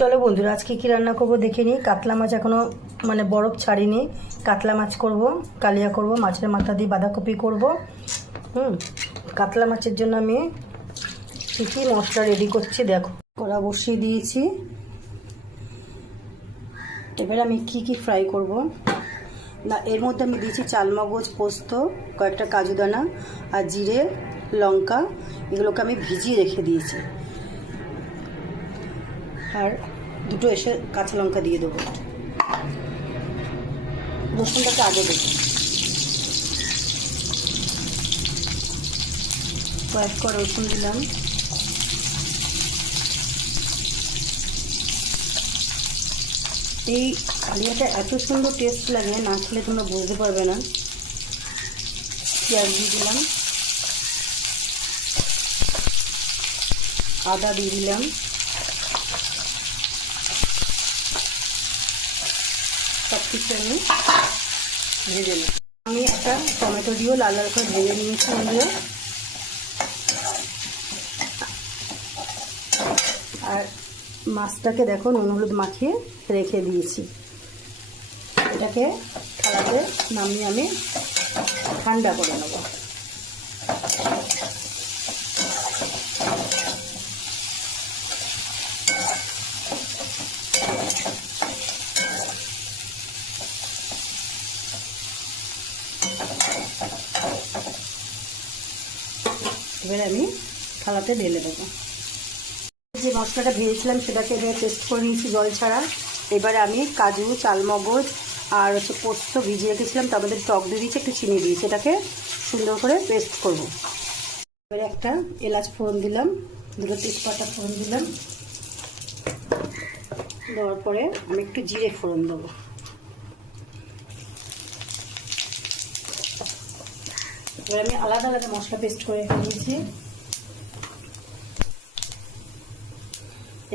চলো বন্ধুরা, আজকে কি রান্না করব দেখে নিই। কাতলা মাছ এখনও বরফ ছাড়িনি। কাতলা মাছ করব, কালিয়া করব, মাছের মাথা দিয়ে বাঁধাকপি করব। কাতলা মাছের জন্য আমি কী কী মশলা রেডি করছি দেখো। কড়া বসিয়ে দিয়েছি। এবার আমি কি কি ফ্রাই করব না, এর মধ্যে আমি দিয়েছি চালমগজ, পোস্ত, কয়েকটা কাজু দানা আর জিরে, লঙ্কা, এগুলোকে আমি ভিজিয়ে রেখে দিয়েছি। আর দুটো এসে কাঁচা লঙ্কা দিয়ে দেবো। রসুনটাকে আগে দেবো, কয়েকটা রসুন দিলাম। এই কালিয়াটা এত সুন্দর টেস্ট লাগে, না খেলে তোমরা বুঝতে পারবে না। পেঁয়াজ দিয়ে দিলাম, আদা দিয়ে দিলাম, সব কিছু আমি ভেজে নিই। আমি একটা টমেটো দিয়েও লাল লাল করে ভেজে নিয়েছি বন্ধুরা। আর মাছটাকে দেখো নুন হলুদ মাখিয়ে রেখে দিয়েছি। এটাকে থালাতে নামিয়ে আমি ঠান্ডা করে নেব। এবার আমি থালাতে ঢেলে দেবো। যে মশলাটা ভেজেছিলাম সেটাকে এবার পেস্ট করে নিয়েছি জল ছাড়া। এবারে আমি কাজু, চালমগজ আর পোস্ত ভিজিয়ে রেখেছিলাম, তার মধ্যে টক দিয়ে দিয়েছি, একটু চিনি দিয়েছি। এটাকে সুন্দর করে পেস্ট করব। এবারে একটা এলাচ ফোড়ন দিলাম, দুটো তেজপাতা ফোড়ন দিলাম। দেওয়ার পরে আমি একটু জিরে ফোড়ন দেবো। এবার আমি আলাদা আলাদা মশলা পেস্ট করে রেখে দিয়েছি।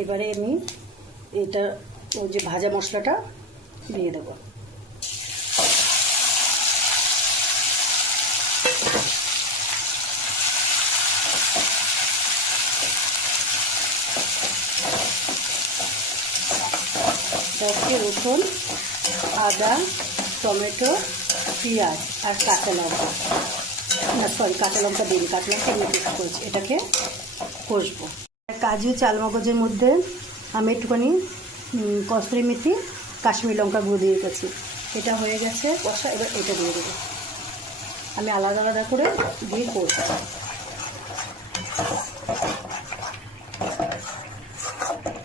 এবারে আমি এটা ওই যে ভাজা মশলাটা দিয়ে দেবো। রসুন, আদা, টমেটো, পেঁয়াজ আর কাঁচা লঙ্কা, না সরি কাঁচা লঙ্কা দিই, কাঁচা লঙ্কা আমি পেস্ট করেছি। এটাকে কষবো। কাজু চালমগজের মধ্যে আমি একটুখানি কসুরি মেথি, কাশ্মীরি লঙ্কা গুঁড়ো দিয়ে রেখেছি। এটা হয়ে গেছে কষা। এবার এটা দিয়ে দেবো। আমি আলাদা আলাদা করে দিয়ে করছি।